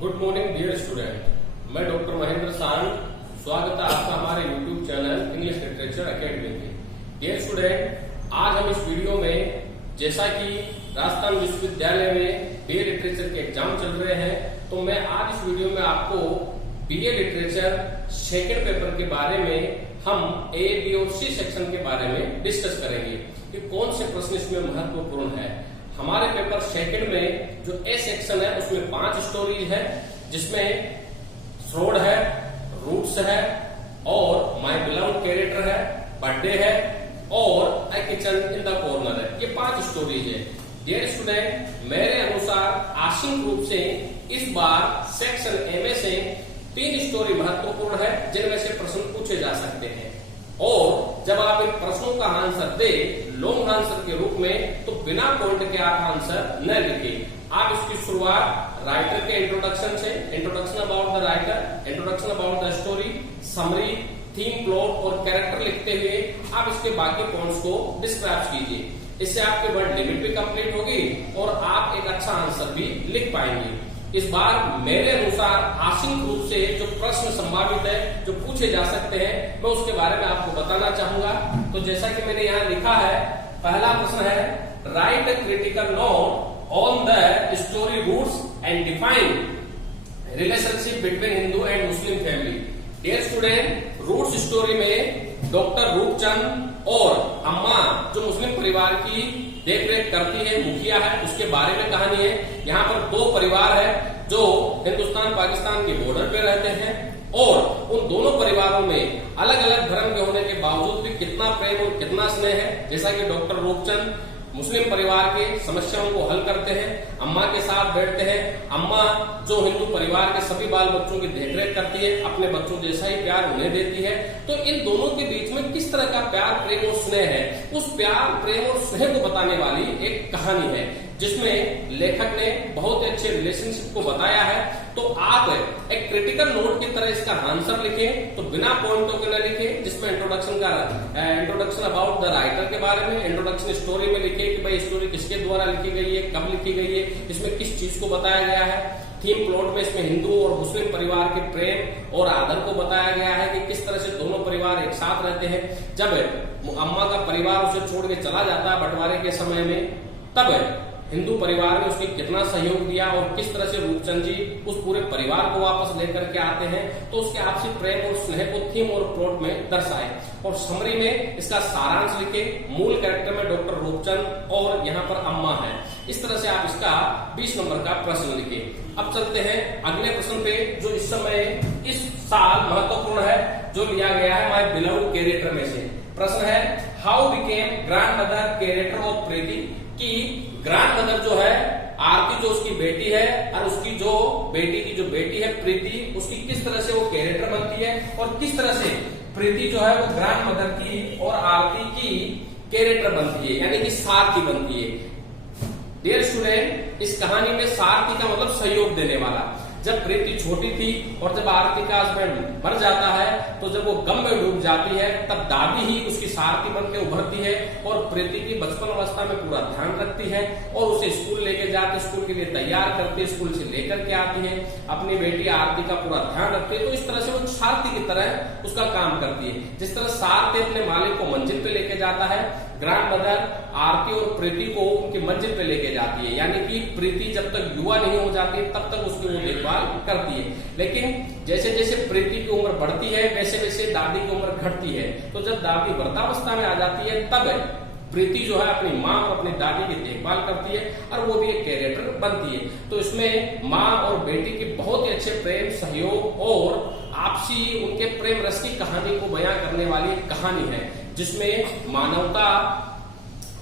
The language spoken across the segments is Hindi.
गुड मॉर्निंग डियर स्टूडेंट, मैं डॉक्टर महेंद्र सारण। स्वागत है आपका हमारे YouTube channel English literature academy में। डियर स्टूडेंट, आज हम इस वीडियो में, जैसा कि राजस्थान विश्वविद्यालय में बीए लिटरेचर के एग्जाम चल रहे हैं, तो मैं आज इस वीडियो में आपको बीए लिटरेचर सेकेंड पेपर के बारे में हम ए, बी और सी सेक्शन के बारे में डिस्कस करेंगे कि कौन से प्रश्न इसमें महत्वपूर्ण है। हमारे पेपर सेकंड में जो ए सेक्शन है उसमें 5 स्टोरीज है, जिसमें श्रोड है, रूट्स है और माय बिलव्ड कैरेक्टर है, बर्थडे है और ए किचन इन द कॉर्नर है। ये 5 स्टोरीज है। डियर स्टूडेंट, मेरे अनुसार आंशिक रूप से इस बार सेक्शन ए में से 3 स्टोरी महत्वपूर्ण है, जिनमें से प्रश्न पूछे जा सकते हैं। और जब आप इन प्रश्नों का आंसर दे लॉन्ग आंसर के रूप में, तो बिना पॉइंट के आप आंसर न लिखें। आप इसकी शुरुआत राइटर के इंट्रोडक्शन से, introduction about the writer, introduction about the story, summary, theme, plot और कैरेक्टर लिखते हुए आप इसके बाकी पॉइंट्स को डिस्क्राइब कीजिए। इससे आपकी वर्ड लिमिट भी कंप्लीट होगी और आप एक अच्छा आंसर भी लिख पाएंगे। इस बार मेरे अनुसार आंशिक रूप से जो प्रश्न संभावित है, जो पूछे जा सकते हैं, मैं उसके बारे में आपको बताना चाहूंगा। तो जैसा कि मैंने यहाँ लिखा है, पहला प्रश्न है write a critical note on the story roots and define relationship between Hindu and Muslim family. Dear student, roots story में डॉक्टर रूपचंद और अम्मा, जो मुस्लिम परिवार की देखरेख करती है, मुखिया है, उसके बारे में कहानी है। यहाँ पर 2 परिवार है जो हिंदुस्तान पाकिस्तान के बॉर्डर पे रहते हैं और उन दोनों परिवारों में अलग अलग धर्म के होने के बावजूद भी कितना प्रेम और कितना स्नेह है। जैसा कि डॉक्टर रूपचंद मुस्लिम परिवार के समस्याओं को हल करते हैं, अम्मा के साथ बैठते हैं। अम्मा जो हिंदू परिवार के सभी बाल बच्चों की देखरेख करती है, अपने बच्चों जैसा ही प्यार उन्हें देती है। तो इन दोनों के बीच में किस तरह का प्यार, प्रेम और स्नेह है, उस प्यार, प्रेम और स्नेह को बताने वाली एक कहानी है, जिसमें लेखक ने बहुत अच्छे रिलेशनशिप को बताया है। तो आप एक क्रिटिकल नोट की तरह इसका आंसर लिखें, तो बिना पॉइंटों के न लिखें, जिसमें इंट्रोडक्शन अबाउट द राइटर के बारे में, इंट्रोडक्शन स्टोरी में लिखे कि भाई स्टोरी किसके द्वारा लिखी गई है, कब लिखी गई है, इसमें किस चीज को बताया गया है। थीम प्लॉट में इसमें हिंदू और मुस्लिम परिवार के प्रेम और आदर को बताया गया है कि किस तरह से दोनों परिवार एक साथ रहते हैं। जब अम्मा का परिवार उसे छोड़ के चला जाता है बंटवारे के समय में, तब हिंदू परिवार ने उसकी कितना सहयोग दिया और किस तरह से रूपचंद जी उस पूरे परिवार को वापस लेकर के आते हैं, तो उसके आपसी प्रेम और स्नेह को थीम और प्लॉट में दर्शाए। और समरी में इसका सारांश लिखे। मूल कैरेक्टर में डॉक्टर रूपचंद और यहाँ पर अम्मा है। इस तरह से आप इसका 20 नंबर का प्रश्न लिखे। अब चलते हैं अगले प्रश्न पे, जो इस समय इस साल महत्वपूर्ण है, जो लिया गया है माय बिलव्ड कैरेक्टर में से। प्रश्न है how became grandmother character of Preeti, कि ग्रैंड मदर जो है आरती, जो उसकी बेटी है, और उसकी जो बेटी की जो बेटी है प्रीति, उसकी किस तरह से वो कैरेक्टर बनती है और किस तरह से प्रीति जो है वो ग्रैंड मदर की और आरती की कैरेक्टर बनती है, यानी कि सारथी बनती है। डियर स्टूडेंट, इस कहानी में सारथी का मतलब सहयोग देने वाला। जब प्रीति छोटी थी और जब आरती का हस्बैंड मर जाता है, तो जब वो गम में डूब जाती है, तब दादी ही उसकी सारथी बनकर उभरती है और प्रीति की बचपन अवस्था में पूरा ध्यान रखती है और उसे स्कूल लेके जाके स्कूल के लिए तैयार करती है, स्कूल से लेकर के आती है, अपनी बेटी आरती का पूरा ध्यान रखती है। तो इस तरह से वो सारथी की तरह उसका काम करती है। जिस तरह सारथी अपने मालिक को मंजिल पे लेके जाता है, ग्रैंड मदर आरती और प्रीति को उनकी मंजिल पे लेके जाती है, यानी कि प्रीति जब तक युवा नहीं हो जाती तब तक उसकी वो देखभाल करती है। लेकिन जैसे जैसे प्रीति की उम्र बढ़ती है, वैसे वैसे दादी की उम्र घटती है। तो जब दादी वृद्धावस्था में आ जाती है, तब प्रीति जो है अपनी माँ और अपनी दादी की देखभाल करती है और वो भी एक कैरेक्टर बनती है। तो इसमें माँ और बेटी की बहुत ही अच्छे प्रेम, सहयोग और आपसी उनके प्रेम रस की कहानी को बयां करने वाली एक कहानी है, जिसमें मानवता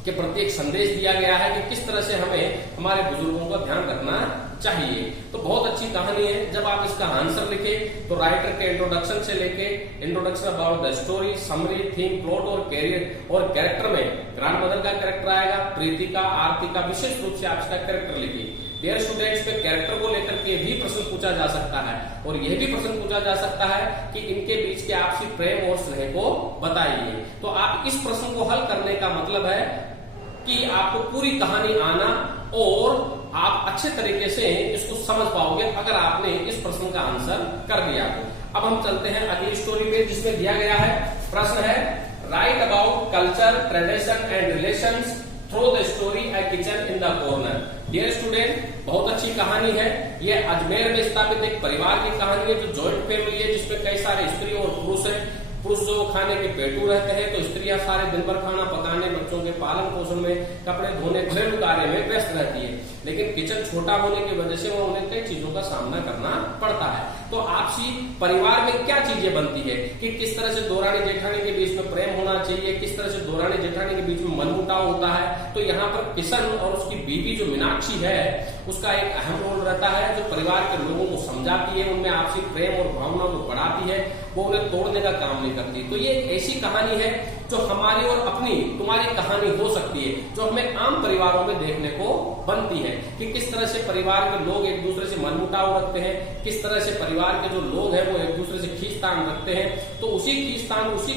के प्रति एक संदेश दिया गया है कि किस तरह से हमें हमारे बुजुर्गों का ध्यान रखना चाहिए। तो बहुत अच्छी कहानी है। जब आप इसका आंसर लिखे, तो राइटर के इंट्रोडक्शन से लेके introduction about the story, summary, theme, plot और कैरेक्टर में ग्रैंड मदर का कैरेक्टर आएगा, प्रीति का, आरती का, विशेष रूप से आप इसका कैरेक्टर लिखिए। डियर स्टूडेंट्स, पे कैरेक्टर को लेकर के भी प्रश्न पूछा जा सकता है और यह भी प्रश्न पूछा जा सकता है कि इनके बीच के आपसी प्रेम और स्नेह को बताइए। तो आप इस प्रश्न को हल करने का मतलब है कि आपको पूरी कहानी आना और आप अच्छे तरीके से इसको समझ पाओगे अगर आपने इस प्रश्न का आंसर कर दिया तो। अब हम चलते हैं अगली स्टोरी में, जिसमें दिया गया है, प्रश्न है write about culture, tradition and relations through the story a kitchen in the corner. Dear student, बहुत अच्छी कहानी है। ये अजमेर में स्थापित एक परिवार की कहानी है जो जॉइंट फैमिली है, जिसमें कई सारे स्त्री और पुरुष है। पुरुष जो खाने के पेटू रहते हैं, तो स्त्रियां सारे दिन भर खाना पकाने, बच्चों के पालन पोषण में, कपड़े धोने, घरेलू कार्य में व्यस्त रहती है। लेकिन किचन छोटा होने की वजह से वो उन्हें कई चीजों का सामना करना पड़ता है। तो आपसी परिवार में क्या चीजें बनती है कि किस तरह से दौरानी जेठानी के बीच में प्रेम होना चाहिए, किस तरह से दौरानी जेठानी के बीच में मनमुटाव होता है। तो यहाँ पर किशन और उसकी बीवी जो मीनाक्षी है, उसका एक अहम रोल रहता है, जो परिवार के लोगों को समझाती है, उनमें आपसी प्रेम और भावना को बढ़ाती है, वो उन्हें तोड़ने का काम नहीं करती। तो ये एक ऐसी कहानी है जो हमारी और अपनी तुम्हारी कहानी हो सकती है, जो हमें आम परिवारों में देखने को बनती है कि किस तरह से परिवार के लोग एक दूसरे से मनमुटाव रखते हैं, किस तरह से परिवार के जो लोग हैं वो एक दूसरे से खींचतान रखते हैं। तो उसी खींचतान, उसी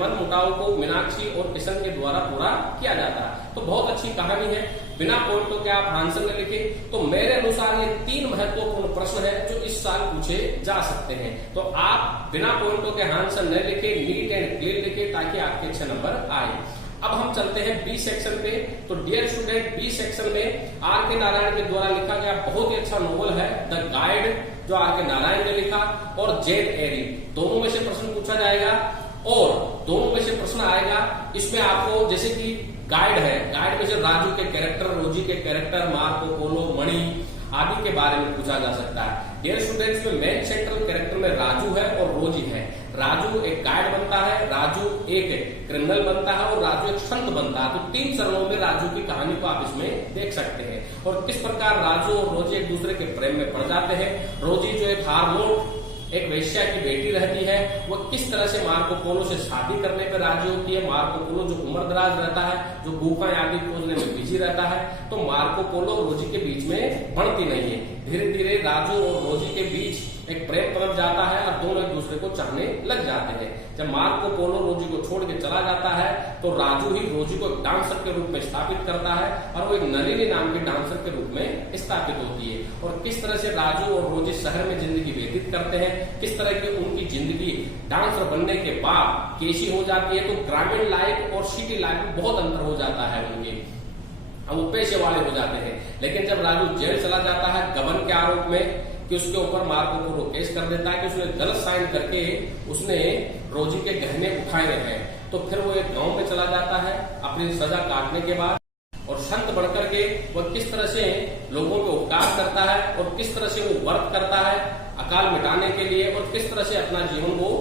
मनमुटाव को मीनाक्षी और किशन के द्वारा पूरा किया जाता है। तो बहुत अच्छी कहानी है। बिना पॉइंटों के आप आंसर में लिखे। तो मेरे अनुसार ये 3 महत्वपूर्ण प्रश्न है जो इस साल पूछे जा सकते हैं। तो आप बिना पॉइंटों के आंसर न लिखे, नीट एंड क्लियर लिखे, ताकि आपके अच्छे नंबर आए। अब हम चलते हैं बी सेक्शन पे। तो डियर स्टूडेंट, बी सेक्शन में आर के नारायण के द्वारा लिखा गया बहुत ही अच्छा नोवेल है द गाइड, जो आर के नारायण ने लिखा, और जेन एरी। दोनों में से प्रश्न पूछा जाएगा और दोनों में से प्रश्न आएगा। इसमें आपको जैसे कि गाइड है, गाइड में से राजू के कैरेक्टर, रोजी के कैरेक्टर, मार्को पोलो, मणि आदि के बारे में पूछा जा सकता है। डियर स्टूडेंट्स, में मेन सेंट्रल कैरेक्टर में राजू है और रोजी है। राजू एक गाइड बनता है, राजू एक क्रिमिनल बनता है और राजू एक संत बनता है। तो 3 चरणों में राजू की कहानी को आप इसमें देख सकते हैं और किस प्रकार राजू और रोजी एक दूसरे के प्रेम में पड़ जाते हैं। रोजी जो एक हारमोट, एक वेश्या की बेटी रहती है, वो किस तरह से मार्को पोलो से शादी करने पर राजी होती है। मार्को पोलो जो उम्र दराज रहता है, जो गुफाएं आदि खोजने में बिजी रहता है, तो मार्को पोलो रोजी के बीच में बढ़ती नहीं है। धीरे धीरे राजू और रोजी के बीच एक प्रेम पनप जाता है और दोनों एक दूसरे को चाहने लग जाते हैं। जब मार्को पोलो रोजी को छोड़ के चला जाता है तो राजू ही रोजी को एक डांसर के रूप में स्थापित करता है और वो एक नलिनी नाम के डांसर के रूप में स्थापित होती है। और किस तरह से राजू और रोजी शहर में जिंदगी व्यतीत करते हैं, किस तरह की उनकी जिंदगी डांसर बनने के बाद कैसी हो जाती है। तो ग्रामीण लाइफ और सिटी लाइफ में बहुत अंतर हो जाता है उनके, अब वो पेशे वाले हो जाते हैं। लेकिन जब राजू जेल चला जाता है गबन के आरोप में कि उसके ऊपर मार्को पोलो केस कर देता है कि उसने गलत साइन करके उसने रोजी के गहने उठाए हैं, तो फिर वो एक गांव में चला जाता है अपनी सजा काटने के बाद, और संत बनकर के वह किस तरह से लोगों को उपकार करता है और किस तरह से वो वर्क करता है अकाल मिटाने के लिए, और किस तरह से अपना जीवन वो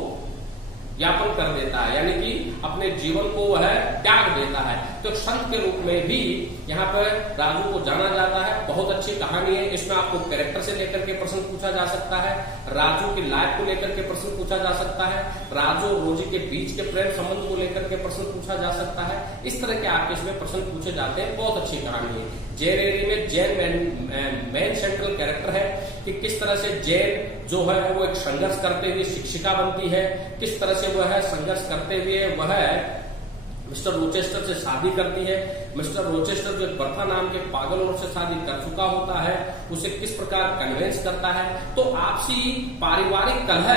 यापन कर देता है, यानी कि अपने जीवन को वह त्याग देता है। तो संत के रूप में भी यहाँ पर राजू को जाना जाता है। बहुत अच्छी कहानी है। इसमें आपको कैरेक्टर से लेकर के प्रश्न पूछा जा सकता है, राजू की लाइफ को लेकर के प्रश्न पूछा जा सकता है, राजू और रोजी के बीच के प्रेम संबंध को लेकर के प्रश्न पूछा जा सकता है। इस तरह के आपके इसमें प्रश्न पूछे जाते हैं। बहुत अच्छी कहानी है। जेन एरी में जेन मेन सेंट्रल कैरेक्टर है कि किस तरह से जेन जो है वो एक संघर्ष करते हुए शिक्षिका बनती है, किस तरह से वह संघर्ष करते हुए वह मिस्टर रोचेस्टर से शादी करती है। मिस्टर रोचेस्टर जो बर्था नाम के पागल औरत से शादी कर चुका होता है, उसे किस प्रकार कन्विंस करता है। तो आपसी पारिवारिक कलह,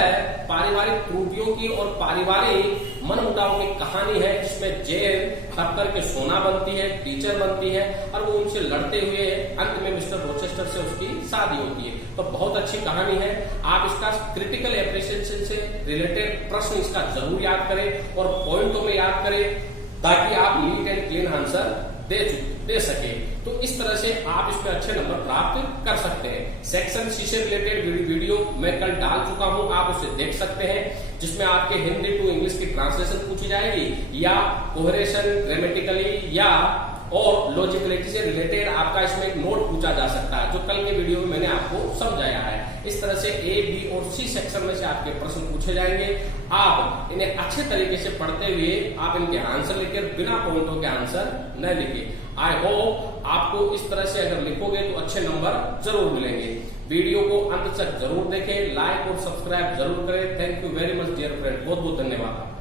पारिवारिक त्रुटियों की और पारिवारिक मनमुटाव की कहानी है, जिसमें जेन तब करके सोना बनती है, टीचर बनती है और वो उनसे लड़ते हुए अंत में मिस्टर रोचेस्टर से उसकी शादी होती है। तो बहुत अच्छी कहानी है। आप इसका क्रिटिकल एप्रिसिएशन से रिलेटेड प्रश्न इसका जरूर याद करें और पॉइंटों में याद करें, ताकि आप नीट एंड क्लीन आंसर दे सके। तो इस तरह से आप इसमें अच्छे नंबर प्राप्त कर सकते हैं। सेक्शन सी से रिलेटेड वीडियो मैं कल डाल चुका हूं, आप उसे देख सकते हैं, जिसमें आपके हिंदी टू इंग्लिश की ट्रांसलेशन पूछी जाएगी या कोहरेशन, ग्रामेटिकली या और लॉजिकलिटी से रिलेटेड आपका इसमें एक नोट पूछा जा सकता है, जो कल के वीडियो में मैंने आपको समझाया है। इस तरह से ए, बी और सी सेक्शन में से आपके प्रश्न पूछे जाएंगे। आप इन्हें अच्छे तरीके से पढ़ते हुए आप इनके आंसर लिखकर बिना पॉइंटों के आंसर न लिखे। आई होप आपको इस तरह से अगर लिखोगे तो अच्छे नंबर जरूर मिलेंगे। वीडियो को अंत तक जरूर देखें, लाइक और सब्सक्राइब जरूर करें। Thank you very much dear friend, बहुत बहुत धन्यवाद।